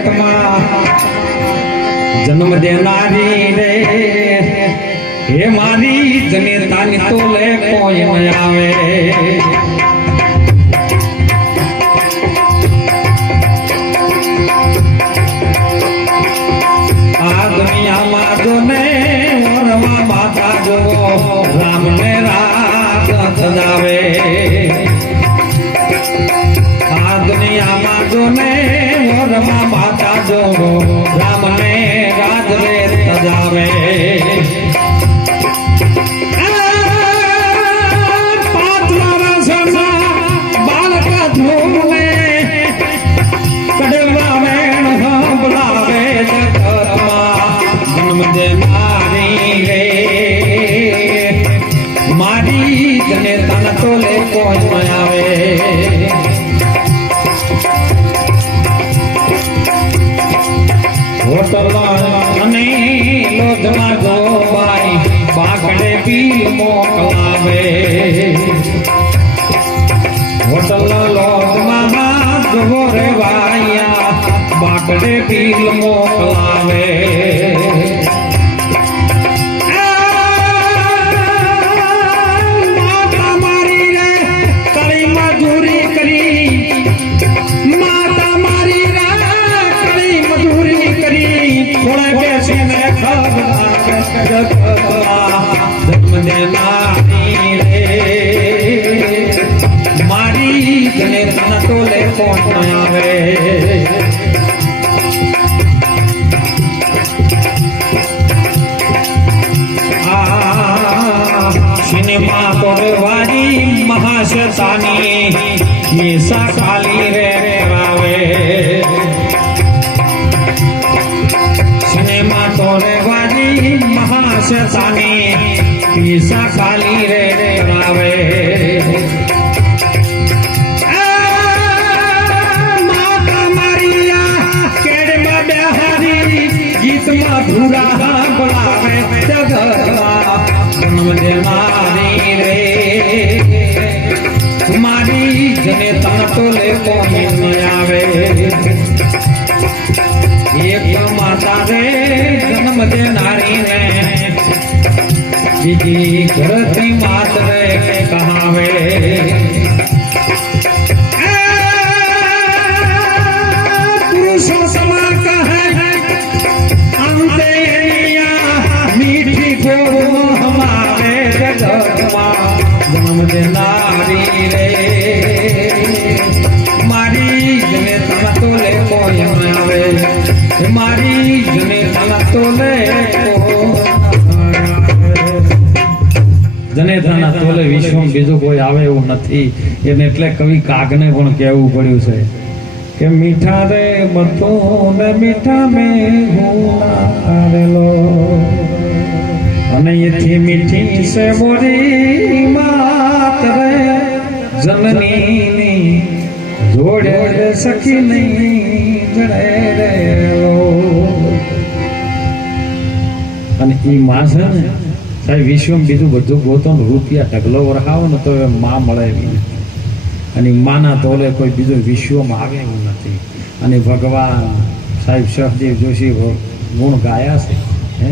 જગતમાં જન્મ દેનારી રે હે મારી જનેતાની તો લે કોઈ ન આવે આ દુનિયામાં જો ને વરમાં માતા જો રામ ને રાત સજાવે આ દુનિયામાં જો ને વરમાં માતા જો રામ ને રાત રે સજાવે અને લોધમાં ગોબાઈ બાકડે પી મોકલાવે હોટલ લોધમાં ગોરે વાયા બાકડે પી મોકલાવે માતા મારી રે કળી મજૂરી કરી માતા મારી રે કળી મજૂરી કરી થોડા બેસીને જન્મ દેનારી રે મારી જને તન તો લે કોણ આવે સિનેમા તોડવાની મહાશતાની હિંસા ખાલી રે કરાવે સિનેમા તોડવાની મહાશતાની હિંસા ખાલી રે કરાવે માતા મારિયા કેડમાં બેહારી ગીતમાં ધુરા બોલાવે જગતમાં જન્મ દેનારી રે મારી જને તન તો લે કોઈ ન આવે એક માતા રે જન્મ દેનારી રે જીજી ઘરતી માત રે કહાવે પુરુષો સમા કહે અંતે મીઠી ગોળો હમારે જગતમાં જન્મ દેનારી રે મારી જને તન તો લે કોઈ ન આવે મારી જને તન તો લે જનેતાના તોલે વિશ્વમાં બીજું કોઈ આવે એવું નથી એને એટલે કવિ કાગને પણ કહેવું પડ્યું છે કે મીઠા રે બધું ને મીઠા મેં હુનારેલો અને એથી મીઠી સે મોરી માત રે જનની જોડે સખી નહીં જડે રે અને એ માં છે ને સાહેબ વિશ્વમાં બીજું બધું ગોતો રૂપિયા ઢગલો વરખાવો ને તો માં મળે નહીં અને માના તોલે કોઈ બીજું વિશ્વમાં આવે એવું નથી અને ભગવાન સાહેબ સહદેવ જોશી ગુણ ગાયા છે હે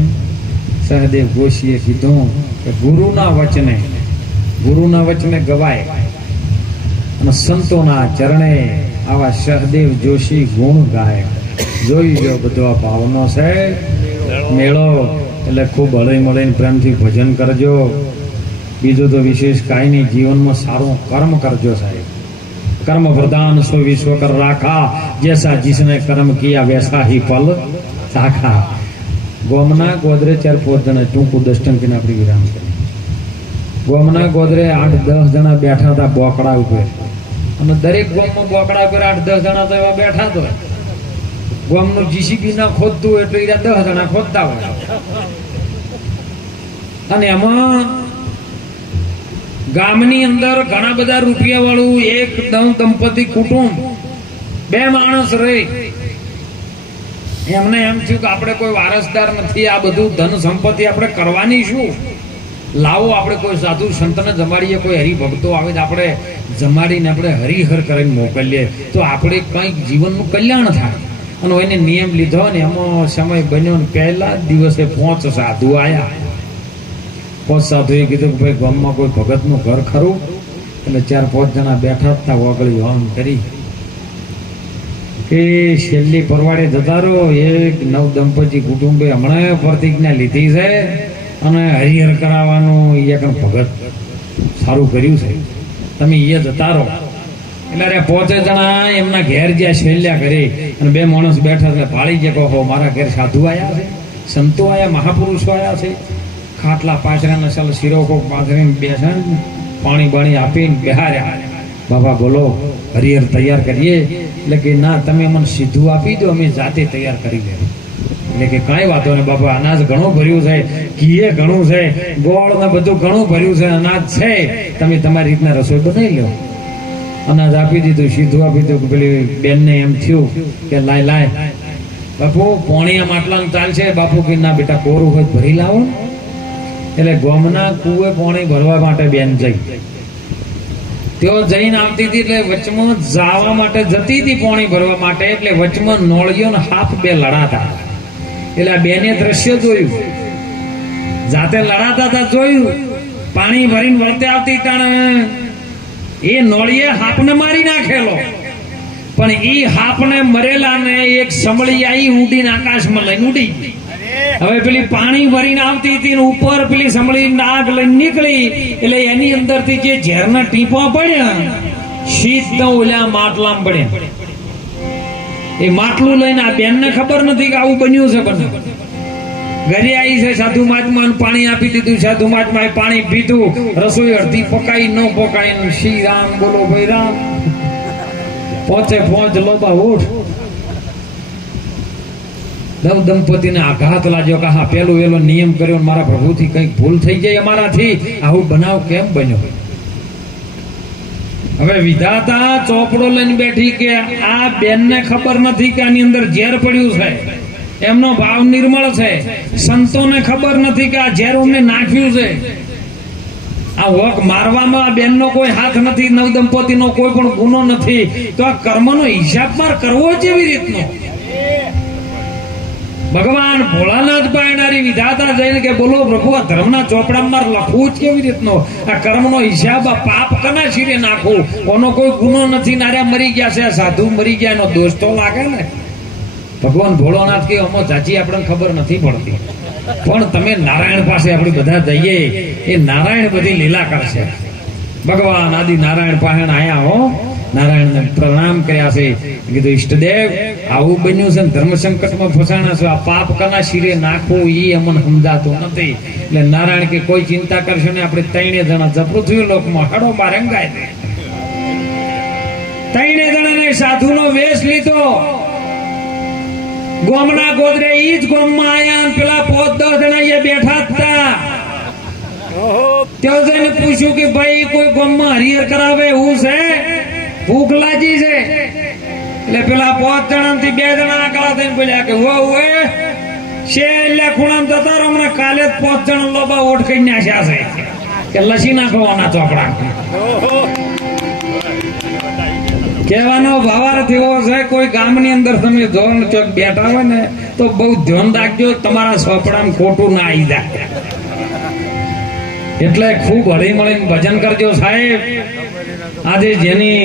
સહદેવ જોશીએ કીધું કે ગુરુના વચને ગવાય અને સંતોના ચરણે આવા સહદેવ જોશી ગુણ ગાય જોઈ લો બધો આ ભાવનો છે મેળો એટલે ખૂબ હળી મળીને પ્રેમથી ભજન કરજો બીજું તો વિશેષ કાંઈ નહીં જીવનમાં સારું કર્મ કરજો સાહેબ કર્મ પ્રદાન સો વિશ્વ કર રાખા જૈસા जिसने कर्म किया वैसा ही फल साखा ગોમના ગોદરે 4-5 જણા ટૂંકું 10 ટંકીને આપણી વિરામ કરી ગોમના ગોદરે 8-10 જણા બેઠા હતા બોકડા ઉપર અને દરેક ગોમમાં બોકડા ઉપર 8-10 જણા તો એવા બેઠા હતા ગોમનું જીસીબી ના ખોદતું એટલે 10 જણા ખોદતા હોય અને એમાં ગામની અંદર ઘણા બધા રૂપિયા વાળું એક દંપતી કુટુંબ 2 માણસ રહે એમને એમ થયું કે આપણે કોઈ વારસદાર નથી આ બધું ધન સંપત્તિ આપણે કરવાની શું લાવો આપણે કોઈ સાધુ સંતને જમાડીએ કોઈ હરિભક્તો આવે તો આપણે જમાડીને આપણે હરિહર કરીને મોકલીએ તો આપણે કંઈક જીવનનું કલ્યાણ થાય અને એને નિયમ લીધો ને એમાં સમય બન્યો ને પહેલા જ દિવસે 5 સાધુ આયા. 5 સાધુએ કીધું કે ભાઈ ગામમાં કોઈ ભગતનું ઘર ખરું? એટલે 4-5 જણા બેઠા હતા, ઓગળી હોમ કરી કે છેલ્લી પરવાડે જતા રહો. એક નવ દંપતી કુટુંબે હમણાં પ્રતિજ્ઞા લીધી છે અને હરિહર કરાવવાનું એક ભગત સારું કર્યું છે, તમે એ જતા રહો. એટલે અરે 5 જણા એમના ઘેર જ્યાં છેલ્યા કરી અને 2 માણસ બેઠા એટલે ભાળી જે કહો મારા ઘેર સાધુ આવ્યા છે, સંતો આવ્યા, મહાપુરુષો આવ્યા છે. ખાટલા પાછળના ચાલ શીરો કોક પાથરીને બેસે, પાણી બાણી આપીને બેહાર્યા. બાબા બોલો હરિહર તૈયાર કરીએ. એટલે કે ના, તમે મને સીધું આપી દો, અમે જાતે તૈયાર કરી લે. એટલે કે કાંઈ વાતો નહીં બાબા, અનાજ ઘણું ભર્યું છે, ઘીએ ઘણું છે, ગોળ ને બધું ઘણું ભર્યું છે, અનાજ છે, તમે તમારી રીતના રસોઈ બનાવી લો. અનાજ આપી દીધું, સીધું આપી દીધું. પેલી બેનને એમ થયું કે લાય બાપુ પોણી માટલાનું ચાલશે. બાપુ કે ના બેટા, કોરું હોય ભરી લાવો. એટલે ગોમના કુએ પોણી ભરવા માટે બેન જઈ, તેઓ જઈને આવતી હતી એટલે વચમાં જવા માટે જતી હતી પોણી ભરવા માટે. એટલે વચમાં નોળિયો ને હાથ 2 લડાતા. એટલે આ બેને દ્રશ્ય જોયું, જાતે લડાતા હતા જોયું. પાણી ભરીને વળતે આવતી તાણે એ નોળીએ હાપને મારી નાખેલો, પણ એ હાપને મરેલા ને એક સમળી આવી ઉડીને આકાશમાં લઈને ઉડી. હવે પેલી પાણી ભરીને આવતી હતી ને ઉપર પેલી સમળી આગ લઈને નીકળી. એટલે એની અંદરથી જે ઝેરના ટીપા પડ્યા સીધા ઓલા માટલામાં પડ્યા. એ માટલું લઈને આ બેનને ખબર નથી કે આવું બન્યું છે. પણ ઘરે આવી છે, સાધુ મહાત્મા પાણી આપી દીધું. સાધુ મહાત્માએ પાણી પીધું, રસોઈ અડધી પકાઈ ન પકાઈ. શ્રી રામ બોલો ભાઈ રામ. 5 લોબા ઉઠ. નવ દંપતીને આઘાત લાગ્યો કે હા પેલું એલો નિયમ કર્યો, મારા પ્રભુથી કંઈક ભૂલ થઈ જાય, અમારાથી આવું બનાવ કેમ બન્યો. હવે વિધાતા ચોપડો લઈને બેઠી કે આ બેનને ખબર નથી કે આની અંદર ઝેર પડ્યું છે, એમનો ભાવ નિર્મળ છે. સંતોને ખબર નથી કે આ ઝેર અમને નાખ્યું છે. આ વક મારવામાં આ બેનનો કોઈ હાથ નથી, નવ દંપતીનો કોઈ પણ ગુનો નથી. તો આ કર્મનો હિસાબ માર કરવો જેવી રીતનો. ભગવાન ભોળાનાથ પાયણારી વિધાતા જઈને કે બોલો પ્રભુ, આ ધર્મના ચોપડામાં લખવું જ કેવી રીતનો? આ કર્મનો હિસાબ, આ પાપ કના શિરે નાખવું? કોનો કોઈ ગુનો નથી, નાર્યા મરી ગયા છે, સાધુ મરી ગયા, એનો દોષ તો લાગે ને. ભગવાન ભોળાનાથ કે અમો ચાચી આપણને ખબર નથી પડતી, પણ તમે નારાયણ પાસે આપણે બધા જઈએ, એ નારાયણ બધી લીલા કરશે. ભગવાન આદિ નારાયણ પાસે આયા હો, નારાયણને પ્રણામ કર્યા છે. કીધું ઈષ્ટદેવ આવું બન્યું છે, ધર્મ સંકટમાં ફસાણા છો, આ પાપ કના શિરે નાખવું એ અમને સમજાતું નથી. એટલે નારાયણ કે કોઈ ચિંતા કરશો ને, આપણે 3 જણા પૃથ્વી લોકમાં હડો બાર રંગાય. 3 જણાને સાધુનો વેશ લીધો. ગોમના ગોદરે ઈ જ ગોમમાં આયા. પેલા 5-10 જણા એ બેઠા હતા. ત્યાં જઈને પૂછ્યું કે ભાઈ કોઈ ગોમમાં હરિહર કરાવે એવું છે? ભૂખ લાગી છે. એટલે પેલા 5 જણામાંથી 2 જણા આકડા થઈને બોલ્યા કે હો છેલ્લે ખૂણામાં જતા રહો, હમણાં કાલે જ 5 જણા લોબા ઓઠ કરી નાખ્યા છે કે લસી નાખવાના ચોપડા. કહેવાનો ભાવાર્થ એવો છે, કોઈ ગામની અંદર તમે જો ચોક બેઠા હોય ને તો બહુ ધ્યાન રાખજો, તમારા સોપડામાં ખોટું ના આવી જાય. એટલે ખૂબ હળી મળીને ભજન કરજો સાહેબ. આજે જેની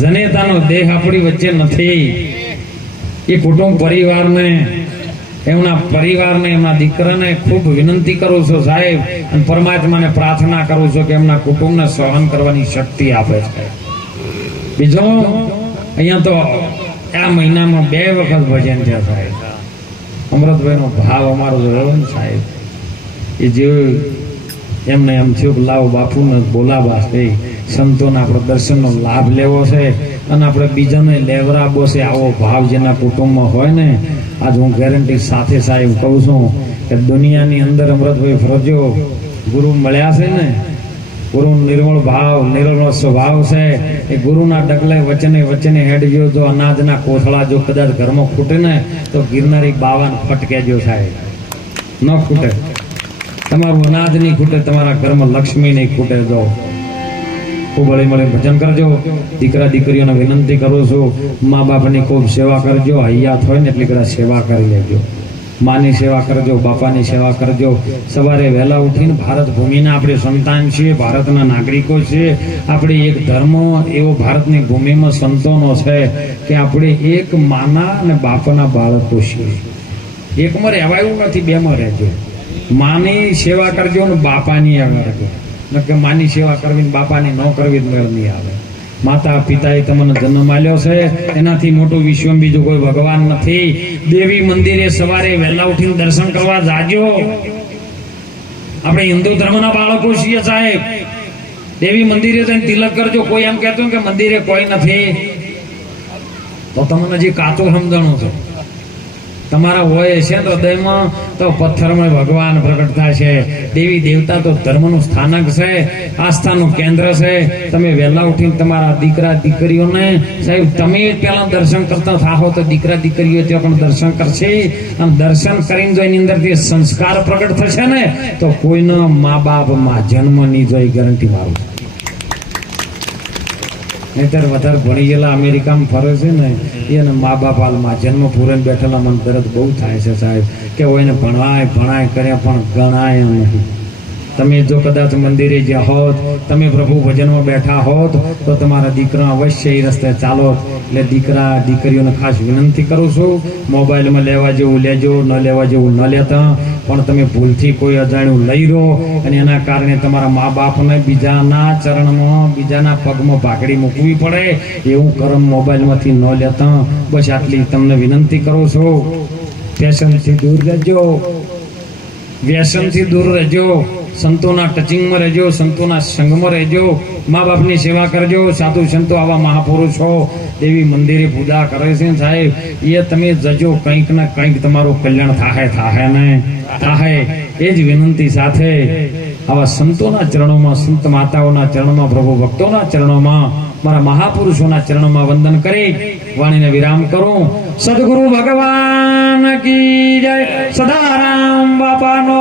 જનેતાનો દેહ આપણી વચ્ચે નથી, એ કુટુંબ પરિવારને, એમના પરિવારને, એમના દીકરાને ખૂબ વિનંતી કરું છું સાહેબ, અને પરમાત્માને પ્રાર્થના કરું છું કે એમના કુટુંબને સહન કરવાની શક્તિ આપે છે. બીજો અહીંયા તો આ મહિનામાં 2 વખત ભજન થયા સાહેબ. અમૃતભાઈનો ભાવ અમારો જોયો ને સાહેબ, એ જે એમને એમ થયું કે લાવો બાપુને બોલાવા છે, સંતોના આપણે દર્શનનો લાભ લેવો છે અને આપણે બીજાને લેવરાવો છે. આવો ભાવ જેના કુટુંબમાં હોય ને, આજ હું ગેરંટી સાથે સાહેબ કહું છું કે દુનિયાની અંદર અમૃતભાઈ ફરજો ગુરુ મળ્યા છે ને, ગુરુ નિર્મળ ભાવ, નિર્મળ સ્વભાવ છે. એ ગુરુના ડગલે વચને હેડજો. જો અનાજના કોથળા જો કદાચ ઘરમાં ખૂટે ને તો ગિરનારી બાવાને ફટકે જો સાહેબ, ન ખૂટે. તમારું અનાજ નહીં ખૂટે, તમારા ઘરમાં લક્ષ્મી નહીં ખૂટે. જો ખૂબ હળી મળી ભજન કરજો. દીકરા દીકરીઓને વિનંતી કરું છું, મા બાપની ખૂબ સેવા કરજો. હૈયાત હોય ને એટલી કદાચ સેવા કરી લેજો. માની સેવા કરજો, બાપાની સેવા કરજો. સવારે વહેલા ઉઠીને ભારત ભૂમિના આપણે સંતાન છીએ, ભારતના નાગરિકો છીએ. આપણે એક ધર્મ એવો ભારતની ભૂમિમાં સંતોનો છે કે આપણે એક માના અને બાપાના બાળકો છીએ. એકમાં રહેવાયું નથી, બેમાં રહેજો. માની સેવા કરજો ને બાપાની કરજો. કે માની સેવા કરવી બાપાની ન કરવી મેળ નહીં આવે. માતા પિતાએ તમને જન્મ આલ્યો છે, એનાથી મોટું વિશ્વ બીજું કોઈ ભગવાન નથી. દેવી મંદિરે સવારે વહેલા ઉઠીને દર્શન કરવા જાજો. આપણે હિન્દુ ધર્મના બાળકો છીએ સાહેબ. દેવી મંદિરે જઈને તિલક કરજો. કોઈ એમ કહેતું કે મંદિરે કોઈ નથી તો તમને હજી કાચું સમજણું છે. તમારા હોય છે હૃદયમાં તો પથ્થરમાં ભગવાન પ્રગટ થાય છે. દેવી દેવતા તો ધર્મનું સ્થાનક છે, આસ્થાનું કેન્દ્ર છે. તમે વહેલા ઉઠીને તમારા દીકરા દીકરીઓને સાહેબ તમે પહેલા દર્શન કરતા થાઓ તો દીકરા દીકરીઓ ત્યાં પણ દર્શન કરશે. અને દર્શન કરીને જો એની અંદરથી સંસ્કાર પ્રગટ થશે ને તો કોઈનો મા બાપમાં જન્મ નહીં જોઈ ગેરંટી મારું. નહીતર વધારે ભણી ગયેલા અમેરિકામાં ફરે છે ને એને મા બાપ હાલમાં જન્મ પૂરે બેઠેલા મને દર્દ બહુ થાય છે સાહેબ કે એને ભણાય કર્યા પણ ગણાય નહીં. તમે જો કદાચ મંદિરે જ્યાં હોત, તમે પ્રભુ ભજનમાં બેઠા હોત તો તમારા દીકરા અવશ્ય એ રસ્તે ચાલોત. એટલે દીકરા દીકરીઓને ખાસ વિનંતી કરું છું, મોબાઈલમાં લેવા જેવું લેજો, ન લેવા જેવું ન લેતા. પણ તમે ભૂલથી કોઈ અજાણ્યું લઈ રહો અને એના કારણે તમારા મા બાપને બીજાના ચરણમાં બીજાના પગમાં ભાગડી મૂકવી પડે એવું કર્મ મોબાઈલમાંથી ન લેતા. બસ આટલી તમને વિનંતી કરું છું. ફેશનથી દૂર રહેજો, વ્યસનથી દૂર રહેજો, સંતોના ટચિંગમાં રહેજો, સંતોના સંગમાં રહેજો. મા બાપની સેવા કરજો. સાધુ સંતો આવા મહાપુરુષો દેવી મંદિરે પૂજા કરે છે સાહેબ, એ તમે જજો, કંઈક ને કંઈક તમારું કલ્યાણ થાય ને થાય. એ જ વિનંતી સાથે આવા સંતોના ચરણોમાં, સંત માતાઓના ચરણોમાં, પ્રભુ ભક્તોના ચરણોમાં, મારા મહાપુરુષોના ચરણોમાં વંદન કરી વાણીને વિરામ કરું. સદગુરુ ભગવાન કી જય. સદારામ બાપાનો